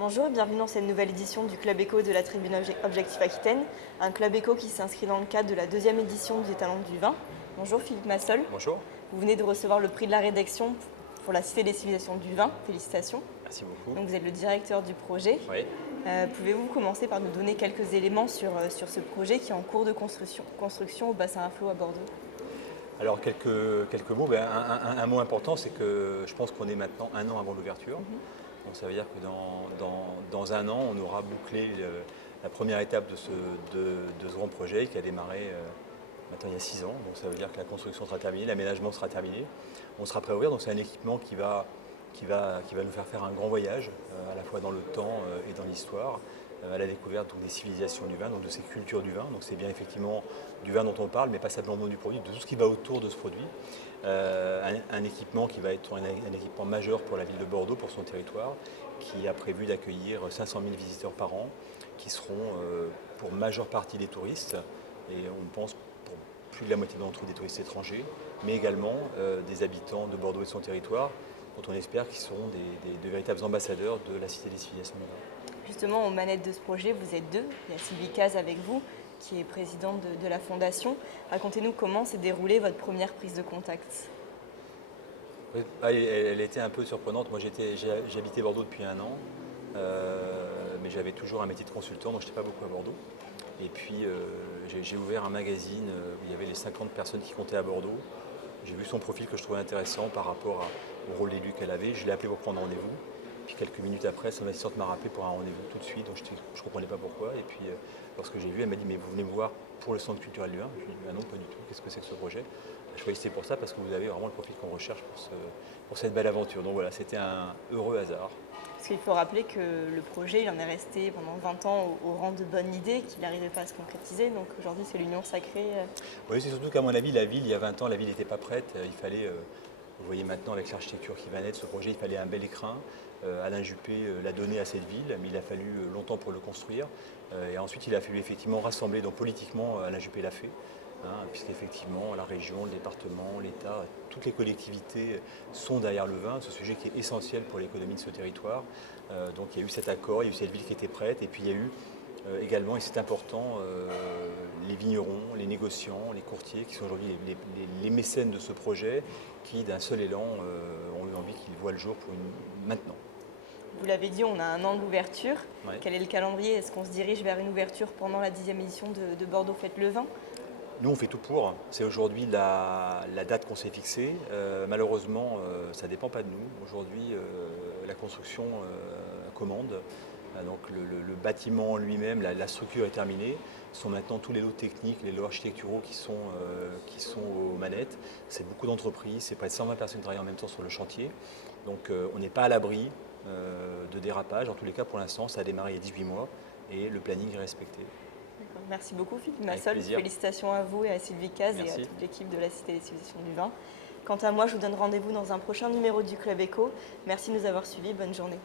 Bonjour et bienvenue dans cette nouvelle édition du Club Éco de la Tribune Objectif Aquitaine, un Club Éco qui s'inscrit dans le cadre de la deuxième édition des Talents du Vin. Bonjour Philippe Massol. Bonjour. Vous venez de recevoir le prix de la rédaction pour la Cité des civilisations du vin. Félicitations. Merci beaucoup. Donc vous êtes le directeur du projet. Oui. Pouvez-vous commencer par nous donner quelques éléments sur ce projet qui est en cours de construction au bassin à flot à Bordeaux? Alors quelques mots. Un mot important, c'est que je pense qu'on est maintenant un an avant l'ouverture. Donc ça veut dire que dans un an, on aura bouclé la première étape de ce grand projet qui a démarré maintenant il y a 6 ans. Donc ça veut dire que la construction sera terminée, l'aménagement sera terminé. On sera prêt à ouvrir. Donc c'est un équipement qui va nous faire un grand voyage, à la fois dans le temps et dans l'histoire, à la découverte donc, des civilisations du vin, donc de ces cultures du vin. Donc c'est bien effectivement du vin dont on parle, mais pas simplement du produit, de tout ce qui va autour de ce produit. Un équipement qui va être un équipement majeur pour la ville de Bordeaux, pour son territoire, qui a prévu d'accueillir 500 000 visiteurs par an, qui seront pour majeure partie des touristes, et on pense pour plus de la moitié d'entre eux des touristes étrangers, mais également des habitants de Bordeaux et de son territoire, dont on espère qu'ils seront de véritables ambassadeurs de la Cité des civilisations du vin. Justement, aux manettes de ce projet, vous êtes deux. Il y a Sylvie Caz avec vous, qui est présidente de la Fondation. Racontez-nous comment s'est déroulée votre première prise de contact. Oui, elle était un peu surprenante. Moi, j'habitais Bordeaux depuis un an, mais j'avais toujours un métier de consultant, donc je n'étais pas beaucoup à Bordeaux. Et puis, j'ai ouvert un magazine où il y avait les 50 personnes qui comptaient à Bordeaux. J'ai vu son profil que je trouvais intéressant par rapport au rôle d'élu qu'elle avait. Je l'ai appelé pour prendre rendez-vous. Puis quelques minutes après, son assistante m'a rappelé pour un rendez-vous tout de suite. Donc je ne comprenais pas pourquoi. Et puis lorsque j'ai vu, elle m'a dit « Mais vous venez me voir pour le centre culturel du vin ?» Je lui ai dit « Non, pas du tout. Qu'est-ce que c'est que ce projet ?» Je croyais que c'était pour ça, parce que vous avez vraiment le profil qu'on recherche pour cette belle aventure. Donc voilà, c'était un heureux hasard. Parce qu'il faut rappeler que le projet, il en est resté pendant 20 ans au rang de bonne idée, qu'il n'arrivait pas à se concrétiser. Donc aujourd'hui, c'est l'union sacrée. Oui, c'est surtout qu'à mon avis, la ville, il y a 20 ans, la ville n'était pas prête. Il fallait, vous voyez maintenant avec l'architecture qui va naître, ce projet, il fallait un bel écrin. Alain Juppé l'a donné à cette ville, mais il a fallu longtemps pour le construire. Et ensuite, il a fallu effectivement rassembler. Donc politiquement, Alain Juppé l'a fait. Puisqu'effectivement, la région, le département, l'État, toutes les collectivités sont derrière le vin, ce sujet qui est essentiel pour l'économie de ce territoire. Donc il y a eu cet accord, il y a eu cette ville qui était prête, et puis il y a eu également, et c'est important, les vignerons, les négociants, les courtiers, qui sont aujourd'hui les mécènes de ce projet, qui d'un seul élan ont eu envie qu'il voit le jour maintenant. Vous l'avez dit, on a un an de l'ouverture. Ouais. Quel est le calendrier? Est-ce qu'on se dirige vers une ouverture pendant la 10e édition de Bordeaux Fête le Vin? Nous, on fait tout pour. C'est aujourd'hui la date qu'on s'est fixée. Malheureusement, ça ne dépend pas de nous. Aujourd'hui, la construction commande. Donc le bâtiment lui-même, la structure est terminée. Ce sont maintenant tous les lots techniques, les lots architecturaux qui sont aux manettes. C'est beaucoup d'entreprises, c'est près de 120 personnes qui travaillent en même temps sur le chantier. Donc on n'est pas à l'abri de dérapage. En tous les cas, pour l'instant, ça a démarré il y a 18 mois et le planning est respecté. Merci beaucoup Philippe Avec Massol. plaisir. Félicitations à vous et à Sylvie Caz et à Merci. toute l'équipe de la Cité des civilisations du vin. Quant à moi, je vous donne rendez-vous dans un prochain numéro du Club Éco. Merci de nous avoir suivis. Bonne journée.